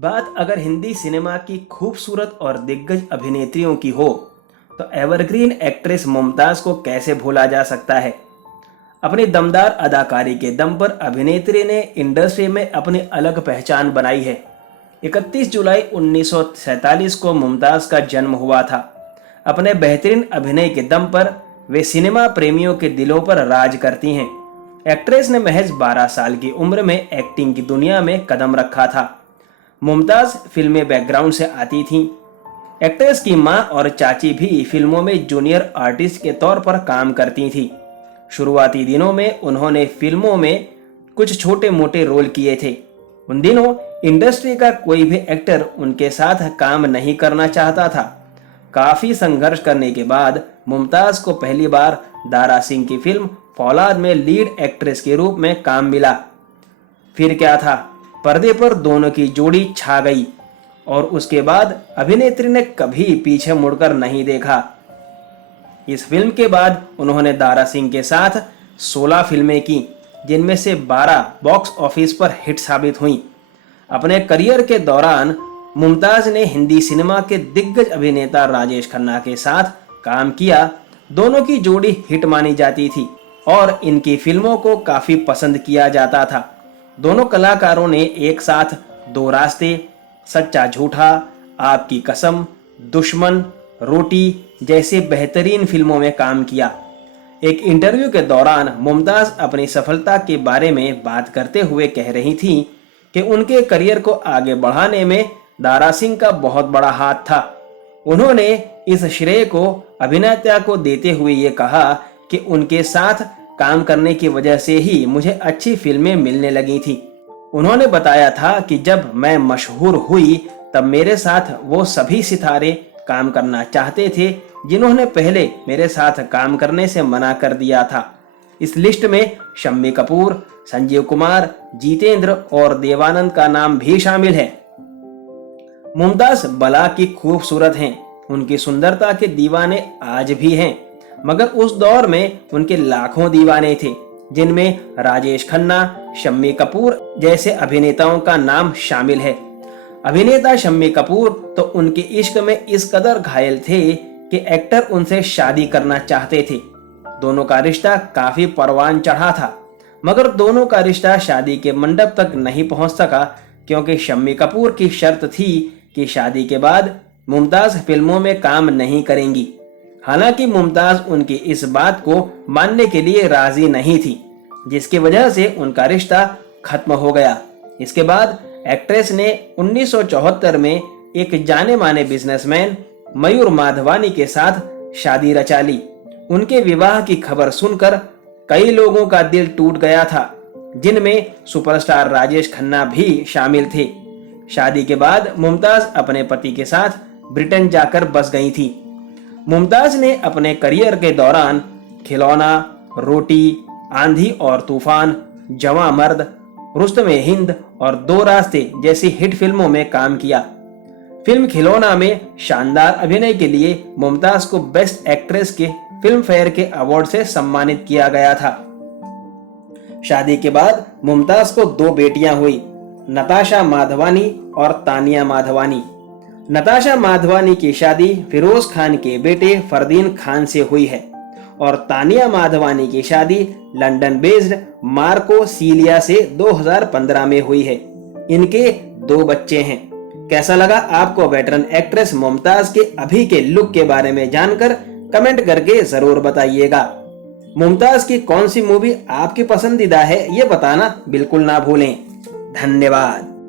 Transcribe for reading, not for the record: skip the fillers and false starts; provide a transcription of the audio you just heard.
बात अगर हिंदी सिनेमा की खूबसूरत और दिग्गज अभिनेत्रियों की हो तो एवरग्रीन एक्ट्रेस मुमताज़ को कैसे भूला जा सकता है। अपनी दमदार अदाकारी के दम पर अभिनेत्री ने इंडस्ट्री में अपनी अलग पहचान बनाई है। 31 जुलाई 1947 को मुमताज़ का जन्म हुआ था। अपने बेहतरीन अभिनय के दम पर वे सिनेमा प्रेमियों के दिलों पर राज करती हैं। एक्ट्रेस ने महज 12 साल की उम्र में एक्टिंग की दुनिया में कदम रखा था। मुमताज़ फिल्मी बैकग्राउंड से आती थीं। एक्ट्रेस की मां और चाची भी फिल्मों में जूनियर आर्टिस्ट के तौर पर काम करती थीं। शुरुआती दिनों में उन्होंने फिल्मों में कुछ छोटे मोटे रोल किए थे। उन दिनों इंडस्ट्री का कोई भी एक्टर उनके साथ काम नहीं करना चाहता था। काफ़ी संघर्ष करने के बाद मुमताज़ को पहली बार दारा सिंह की फिल्म फौलाद में लीड एक्ट्रेस के रूप में काम मिला। फिर क्या था, पर्दे पर दोनों की जोड़ी छा गई और उसके बाद अभिनेत्री ने कभी पीछे मुड़कर नहीं देखा। इस फिल्म के बाद उन्होंने दारा सिंह के साथ 16 फिल्में की, जिनमें से 12 बॉक्स ऑफिस पर हिट साबित हुईं। अपने करियर के दौरान मुमताज़ ने हिंदी सिनेमा के दिग्गज अभिनेता राजेश खन्ना के साथ काम किया। दोनों की जोड़ी हिट मानी जाती थी और इनकी फिल्मों को काफ़ी पसंद किया जाता था। दोनों कलाकारों ने एक साथ दो रास्ते, सच्चा झूठा, आपकी कसम, दुश्मन, रोटी जैसे बेहतरीन फिल्मों में काम किया। एक इंटरव्यू के दौरान मुमताज़ अपनी सफलता के बारे में बात करते हुए कह रही थीं कि उनके करियर को आगे बढ़ाने में दारा सिंह का बहुत बड़ा हाथ था। उन्होंने इस श्रेय को अभिनेता को देते हुए ये कहा कि उनके साथ काम करने की वजह से ही मुझे अच्छी फिल्में मिलने लगी थी। उन्होंने बताया था कि जब मैं मशहूर हुई तब मेरे साथ वो सभी सितारे काम करना चाहते थे जिन्होंने पहले मेरे साथ काम करने से मना कर दिया था। इस लिस्ट में शम्मी कपूर, संजीव कुमार, जितेंद्र और देवानंद का नाम भी शामिल है। मुमताज़ बला की खूबसूरत हैं। उनकी सुंदरता के दीवाने आज भी हैं, मगर उस दौर में उनके लाखों दीवाने थे, जिनमें राजेश खन्ना, शम्मी कपूर जैसे अभिनेताओं का नाम शामिल है। अभिनेता शम्मी कपूर तो उनके इश्क में इस कदर घायल थे कि एक्टर उनसे शादी करना चाहते थे। दोनों का रिश्ता काफी परवान चढ़ा था, मगर दोनों का रिश्ता शादी के मंडप तक नहीं पहुंच सका, क्योंकि शम्मी कपूर की शर्त थी कि शादी के बाद मुमताज़ फिल्मों में काम नहीं करेंगी। हालांकि मुमताज़ उनकी इस बात को मानने के लिए राजी नहीं थी, जिसकी वजह से उनका रिश्ता खत्म हो गया। इसके बाद एक्ट्रेस ने 1974 में एक जाने माने बिजनेसमैन मयूर माधवानी के साथ शादी रचा ली। उनके विवाह की खबर सुनकर कई लोगों का दिल टूट गया था, जिनमें सुपरस्टार राजेश खन्ना भी शामिल थे। शादी के बाद मुमताज़ अपने पति के साथ ब्रिटेन जाकर बस गई थी। मुमताज़ ने अपने करियर के दौरान खिलौना, रोटी, आंधी और तूफान, जवां मर्द, रुस्तम-ए-हिंद और दो रास्ते जैसी हिट फिल्मों में काम किया। फिल्म खिलौना में शानदार अभिनय के लिए मुमताज़ को बेस्ट एक्ट्रेस के फिल्म फेयर के अवार्ड से सम्मानित किया गया था। शादी के बाद मुमताज़ को दो बेटियां हुई, नताशा माधवानी और तानिया माधवानी। नताशा माधवानी की शादी फिरोज खान के बेटे फरदीन खान से हुई है और तानिया माधवानी की शादी लंदन बेस्ड मार्को सीलिया से 2015 में हुई है। इनके दो बच्चे हैं। कैसा लगा आपको वेटरन एक्ट्रेस मुमताज़ के अभी के लुक के बारे में जानकर कमेंट करके जरूर बताइएगा। मुमताज़ की कौन सी मूवी आपकी पसंदीदा है ये बताना बिल्कुल ना भूलें। धन्यवाद।